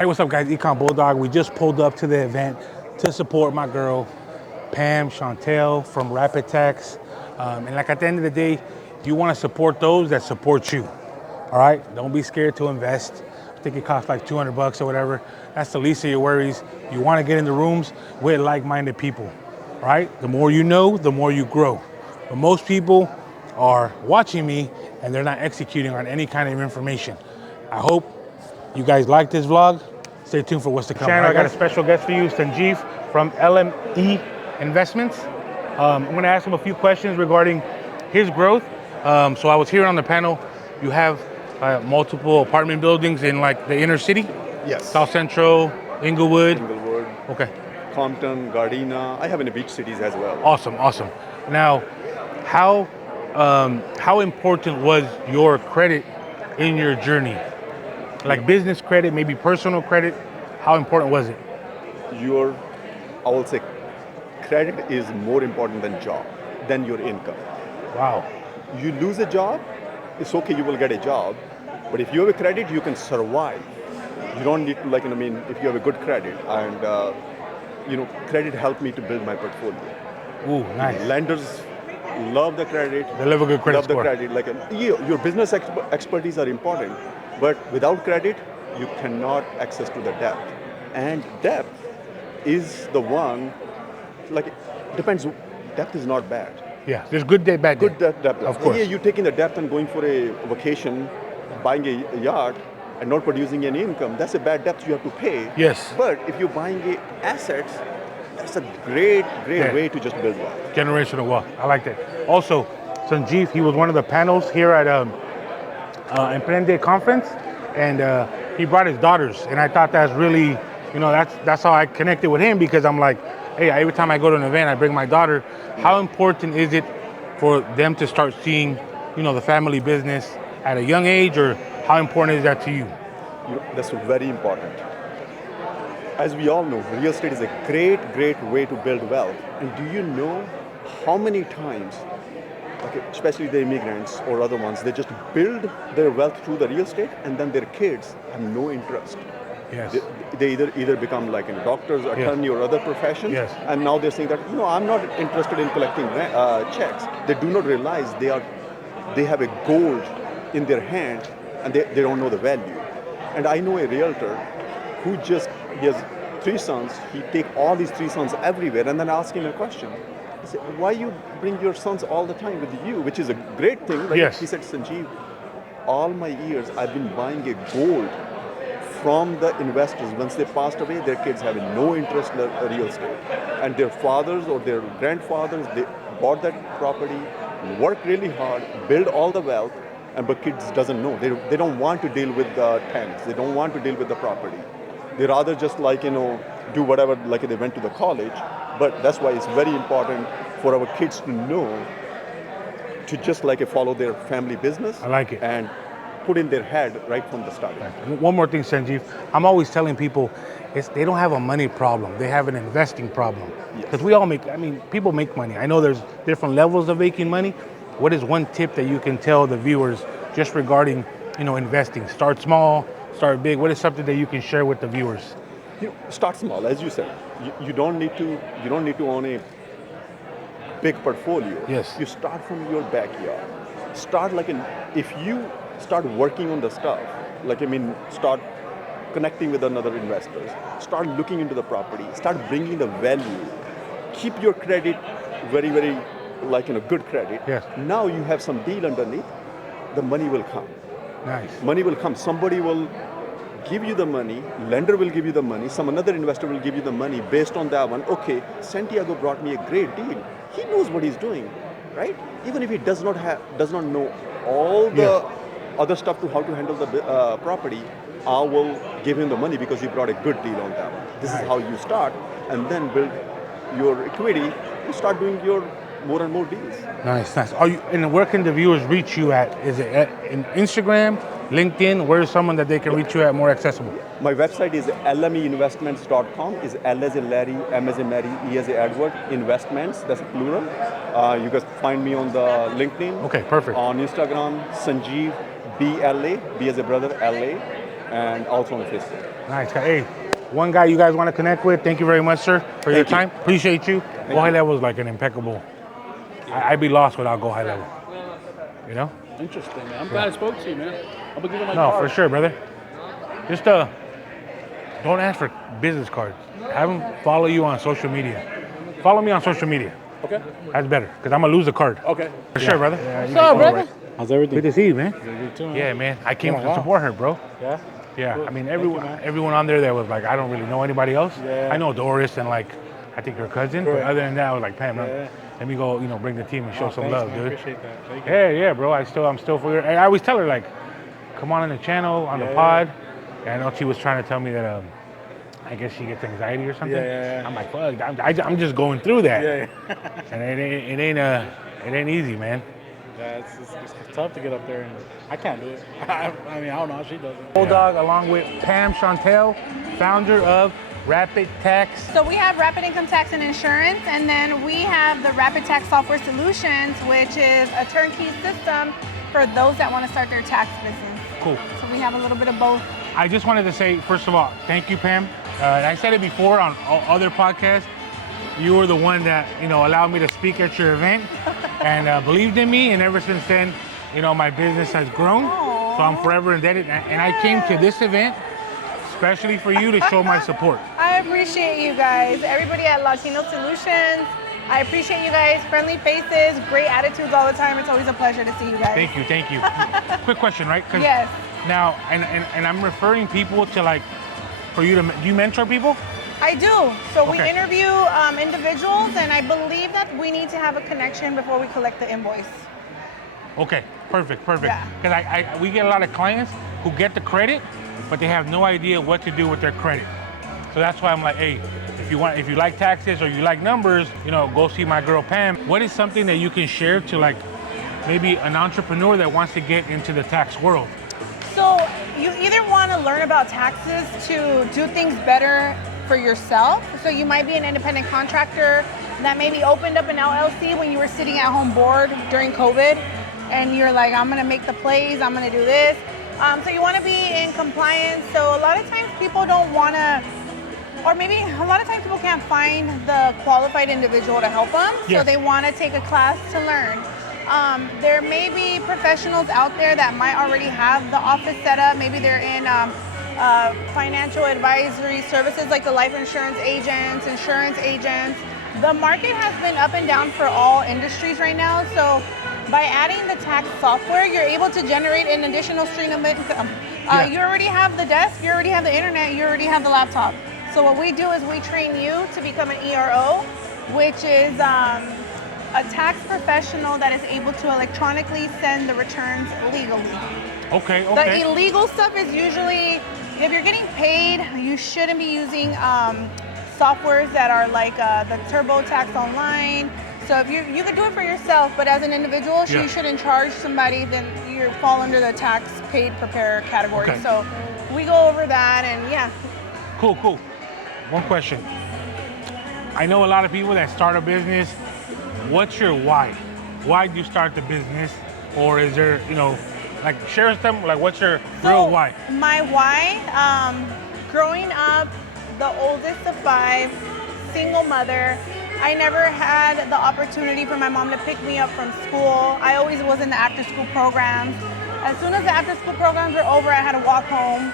Hey, what's up, guys? Econ Bulldog. We just pulled up to the event to support my girl, Pam Chantel from Rapid Tax. And like at the end of the day, you want to support those that support you. All right? Don't be scared to invest. I think it costs like 200 bucks or whatever. That's the least of your worries. You want to get in the rooms with like-minded people. All right? The more you know, the more you grow. But most people are watching me and they're not executing on any kind of information. I hope you guys like this vlog. Stay tuned for what's to come. Channel, I got a special guest for you, Sanjeev from LME Investments. I'm going to ask him a few questions regarding his growth. So I was here on the panel. You have multiple apartment buildings in like the inner city? Yes. South Central, Inglewood. Inglewood. Okay. Compton, Gardena. I have in the beach cities as well. Awesome, awesome. Now, how important was your credit in your journey? Like business credit, maybe personal credit, how important was it? I will say, credit is more important than your income. Wow. You lose a job, it's okay, you will get a job, but if you have a credit, you can survive. You don't need to, if you have a good credit, and credit helped me to build my portfolio. Ooh, nice. Lenders love the credit. They love a good credit score. Love the credit. Your business expertise are important, but without credit, you cannot access to the debt. And debt is the one, depends, debt is not bad. Yeah, there's good debt, bad debt. Good debt. Of course. Yeah, you're taking the debt and going for a vacation, buying a yacht, and not producing any income. That's a bad debt you have to pay. Yes. But if you're buying assets, that's a great way to just build wealth. Generational wealth. I like that. Also, Sanjeev, he was one of the panels here at Emprende conference, and he brought his daughters, and I thought that's really, that's how I connected with him, because I'm like, hey, every time I go to an event, I bring my daughter. How important is it for them to start seeing, the family business at a young age, or how important is that to you? That's very important. As we all know, real estate is a great way to build wealth. And do you know how many times, especially the immigrants or other ones, they just build their wealth through the real estate, and then their kids have no interest. Yes. They either become like doctors, attorney, or other professions, yes. And now they're saying that I'm not interested in collecting checks. They do not realize they have a gold in their hand, and they don't know the value. And I know a realtor who he has 3 sons. He take all these 3 sons everywhere, and then ask him a question. He said, why you bring your sons all the time with you, which is a great thing. Yes. He said, Sanjeev, all my years I've been buying a gold from the investors. Once they passed away, their kids have no interest in real estate. And their fathers or their grandfathers, they bought that property, worked really hard, built all the wealth, but kids doesn't know. They don't want to deal with the tenants. They don't want to deal with the property. They rather just do whatever, they went to the college. But that's why it's very important for our kids to know to just follow their family business. I like it. And put in their head right from the start. One more thing, Sanjeev. I'm always telling people, they don't have a money problem. They have an investing problem. Because we all people make money. I know there's different levels of making money. What is one tip that you can tell the viewers just regarding, investing? Start small, start big. What is something that you can share with the viewers? Start small, as you said. You don't need to own a big portfolio. Yes. You start from your backyard. Start if you start working on the stuff, start connecting with another investors, start looking into the property, start bringing the value, keep your credit very, very good credit. Yes. Now you have some deal underneath, the money will come. Nice. Money will come. Somebody will give you the money, lender will give you the money, another investor will give you the money based on that one. Okay, Santiago brought me a great deal. He knows what he's doing, right? Even if he does not know all the other stuff to how to handle the property, I will give him the money because he brought a good deal on that one. This is how you start, and then build your equity. You start doing your more and more deals. Nice. And where can the viewers reach you at? Is it in Instagram, LinkedIn? Where is someone that they can reach you at more accessible? My website is lmeinvestments.com. Is L as a Larry, M as a Mary, E as a Edward, investments, that's plural. You guys find me on the LinkedIn. Okay, perfect. On Instagram, Sanjeev, BLA, B as a brother, LA. and also on Facebook. Nice guy. Hey, one guy you guys want to connect with, thank you very much, sir, for your time. Appreciate you. Go High Level is like an impeccable. I'd be lost without Go High Level. You know? Interesting, man. I'm glad I spoke to you, man. I'll be giving my No, card. for sure, brother. Just don't ask for business cards. Have them follow you on social media. Follow me on social media. Okay. That's better, because I'm going to lose a card. Okay. For sure, brother. What's up, brother? How's everything? Good to see you, man. Good too, man. Yeah, man. I came to support her, bro. Yeah? Yeah, Cool. I mean, Thank you, man. everyone on there that was like, I don't really know anybody else. Yeah. I know Doris and like, I think her cousin. Correct. But other than that, I was like, Pam, Yeah. let me go, bring the team and show some Thanks, love, man. dude. Appreciate that. Thank you. Yeah, bro. I'm still for her. And I always tell her like, come on the channel, on the pod. And I know she was trying to tell me that I guess she gets anxiety or something. Yeah. I'm like, fuck, I'm just going through that. Yeah. And it ain't easy, man. Yeah, it's tough to get up there, and I can't do it. I mean, I don't know how she does it. Bulldog, along with Pam Chantel, founder of Rapid Tax. So we have Rapid Income Tax and Insurance, and then we have the Rapid Tax Software Solutions, which is a turnkey system for those that want to start their tax business. Cool. So we have a little bit of both. I just wanted to say, first of all, thank you, Pam. I said it before on other podcasts. You were the one that, allowed me to speak at your event and believed in me. And ever since then, my business has grown. Aww. So I'm forever indebted. And I came to this event especially for you to show my support. I appreciate you guys. Everybody at Latino Solutions, I appreciate you guys. Friendly faces, great attitudes all the time. It's always a pleasure to see you guys. Thank you. Quick question, right? Yes. Now, and I'm referring people to for you to, do you mentor people? I do. So we Okay. interview individuals, and I believe that we need to have a connection before we collect the invoice. Okay, perfect. Yeah. Because we get a lot of clients who get the credit, but they have no idea what to do with their credit. So that's why I'm like, hey, if you like taxes or you like numbers, go see my girl Pam. What is something that you can share to maybe an entrepreneur that wants to get into the tax world? So you either want to learn about taxes to do things better for yourself. So you might be an independent contractor that maybe opened up an LLC when you were sitting at home bored during COVID, and you're like, I'm gonna make the plays, I'm gonna do this. So you want to be in compliance. So a lot of times people don't want to, or maybe a lot of times people can't find the qualified individual to help them. So Yes. they want to take a class to learn. There may be professionals out there that might already have the office set up. Maybe they're in financial advisory services like the life insurance agents, insurance agents. The market has been up and down for all industries right now. So by adding the tax software, you're able to generate an additional stream of income. You already have the desk, you already have the internet, you already have the laptop. So what we do is we train you to become an ERO, which is a tax professional that is able to electronically send the returns legally. Okay. The illegal stuff is usually, if you're getting paid, you shouldn't be using softwares that are like the TurboTax Online. So if you can do it for yourself, but as an individual, you shouldn't charge somebody, then you fall under the tax paid preparer category. Okay. So we go over that, and yeah. Cool. One question. I know a lot of people that start a business. What's your why? Why do you start the business? Or is there, share some, what's your real why? My why, growing up, the oldest of 5, single mother, I never had the opportunity for my mom to pick me up from school. I always was in the after school programs. As soon as the after school programs were over, I had to walk home.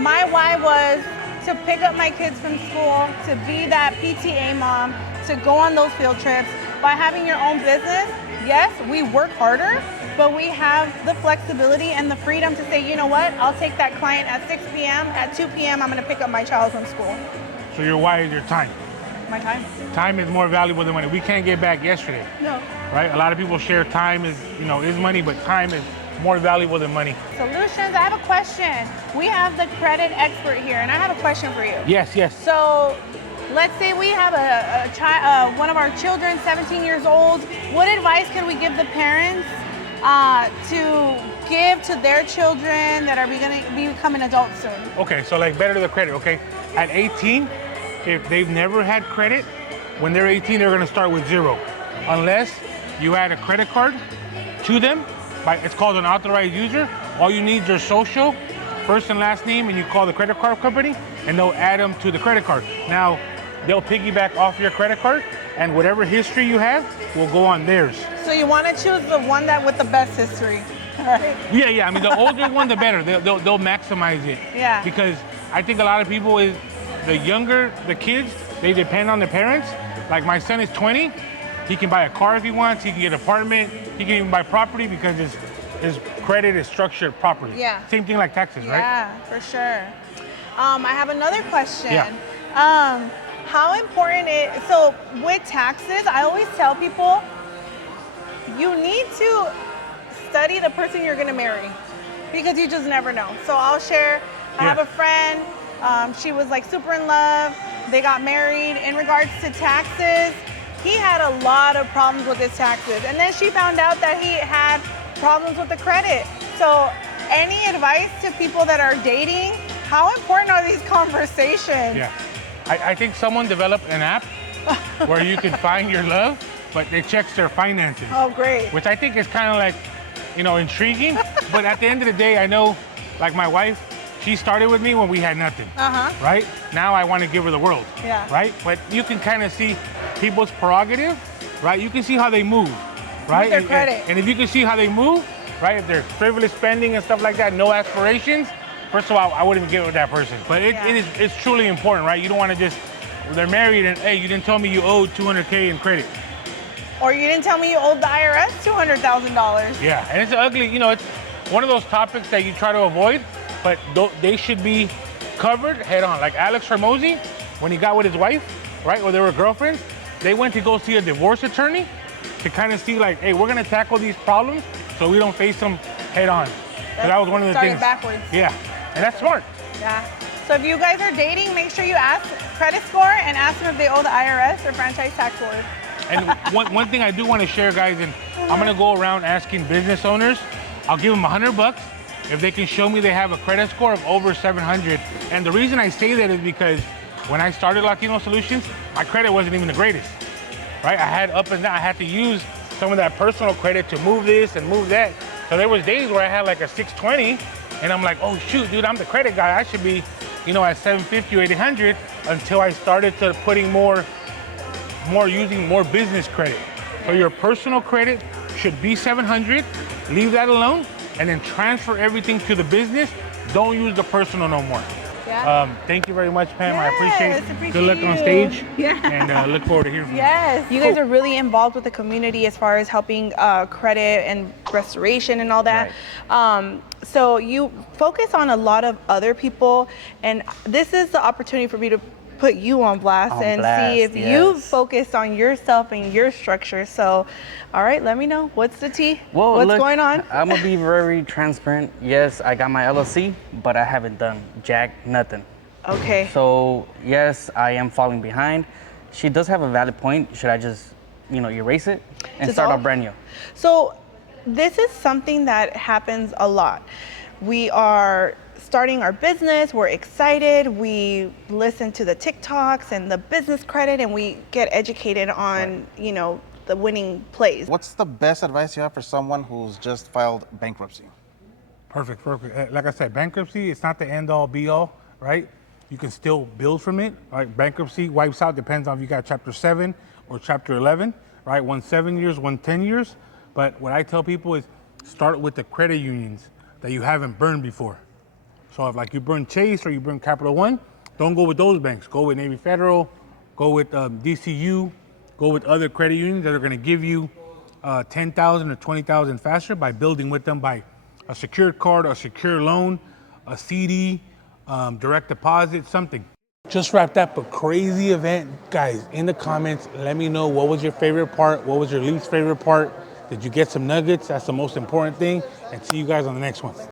My why was to pick up my kids from school, to be that PTA mom, to go on those field trips. By having your own business, yes, we work harder, but we have the flexibility and the freedom to say, you know what, I'll take that client at 6 p.m., at 2 p.m., I'm gonna pick up my child from school. So your why is your time. My time? Time is more valuable than money. We can't get back yesterday, No. right? A lot of people share time is money, but time is more valuable than money. Solutions, I have a question. We have the credit expert here, and I have a question for you. Yes. So, let's say we have a child, one of our children, 17 years old. What advice can we give the parents to give to their children that are going to be becoming adults soon? Okay, so better to the credit, okay? At 18, if they've never had credit, when they're 18, they're gonna start with 0. Unless you add a credit card to them, it's called an authorized user. All you need is their social first and last name and you call the credit card company and they'll add them to the credit card. Now, they'll piggyback off your credit card and whatever history you have will go on theirs. So you want to choose the one that with the best history, right? Yeah. I mean, the older one, the better. They'll maximize it. Yeah. Because I think a lot of people is the younger the kids, they depend on their parents. Like my son is 20, he can buy a car if he wants, he can get an apartment, he can even buy property because his credit is structured properly. Yeah. Same thing like taxes, right? Yeah, for sure. I have another question. Yeah. How important so with taxes, I always tell people, you need to study the person you're gonna marry because you just never know. So I'll share, I have a friend, she was like super in love, they got married. In regards to taxes, he had a lot of problems with his taxes. And then she found out that he had problems with the credit. So any advice to people that are dating, how important are these conversations? Yeah. I think someone developed an app where you can find your love, but it checks their finances. Oh, great. Which I think is kind of like, intriguing. But at the end of the day, I know, like my wife, she started with me when we had nothing, right? Now I want to give her the world, right? But you can kind of see people's prerogative, right? You can see how they move, right? With their credit. And if you can see how they move, right? If they're frivolous spending and stuff like that, no aspirations, first of all, I wouldn't even get with that person. But it's truly important, right? You don't want to just, they're married and, hey, you didn't tell me you owed $200K in credit. Or you didn't tell me you owed the IRS $200,000. Yeah, and it's ugly, it's one of those topics that you try to avoid, but they should be covered head on. Like Alex Hormozy, when he got with his wife, right, or they were girlfriends, they went to go see a divorce attorney to kind of see like, hey, we're gonna tackle these problems so we don't face them head on. So that was one of the things. Backwards. Yeah, and that's smart. Yeah. So if you guys are dating, make sure you ask credit score and ask them if they owe the IRS or franchise tax board. And one thing I do want to share, guys, and I'm gonna go around asking business owners, I'll give them $100 if they can show me they have a credit score of over 700. And the reason I say that is because when I started Latino Solutions, my credit wasn't even the greatest, right? I had up and down, I had to use some of that personal credit to move this and move that. So there was days where I had like a 620 and I'm like, oh shoot, dude, I'm the credit guy. I should be, at 750 or 800 until I started to putting using more business credit. So your personal credit should be 700, leave that alone, and then transfer everything to the business. Don't use the personal no more. Yeah. Thank you very much, Pam. Yes, I appreciate Good luck you. on stage. Yeah. And look forward to hearing from you. Yes. You guys are really involved with the community as far as helping credit and restoration and all that. Right. So you focus on a lot of other people, and this is the opportunity for me to put you on blast see if you focus on yourself and your structure. So, all right, let me know. What's the tea? Well, What's look, going on? I'm gonna be very transparent. Yes, I got my LLC, but I haven't done nothing. Okay. So yes, I am falling behind. She does have a valid point. Should I just, erase it and start off brand new? So this is something that happens a lot. We are starting our business, we're excited, we listen to the TikToks and the business credit, and we get educated on, the winning plays. What's the best advice you have for someone who's just filed bankruptcy? Perfect. Like I said, bankruptcy, it's not the end all be all, right? You can still build from it, right? Bankruptcy wipes out, depends on if you got chapter 7 or chapter 11, right? One 7 years, one 10 years. But what I tell people is start with the credit unions that you haven't burned before. So if like you burn Chase or you burn Capital One, don't go with those banks. Go with Navy Federal, go with DCU, go with other credit unions that are gonna give you 10,000 or 20,000 faster by building with them by a secured card, a secure loan, a CD, direct deposit, something. Just wrapped up a crazy event. Guys, in the comments, let me know what was your favorite part, what was your least favorite part. Did you get some nuggets? That's the most important thing. And see you guys on the next one.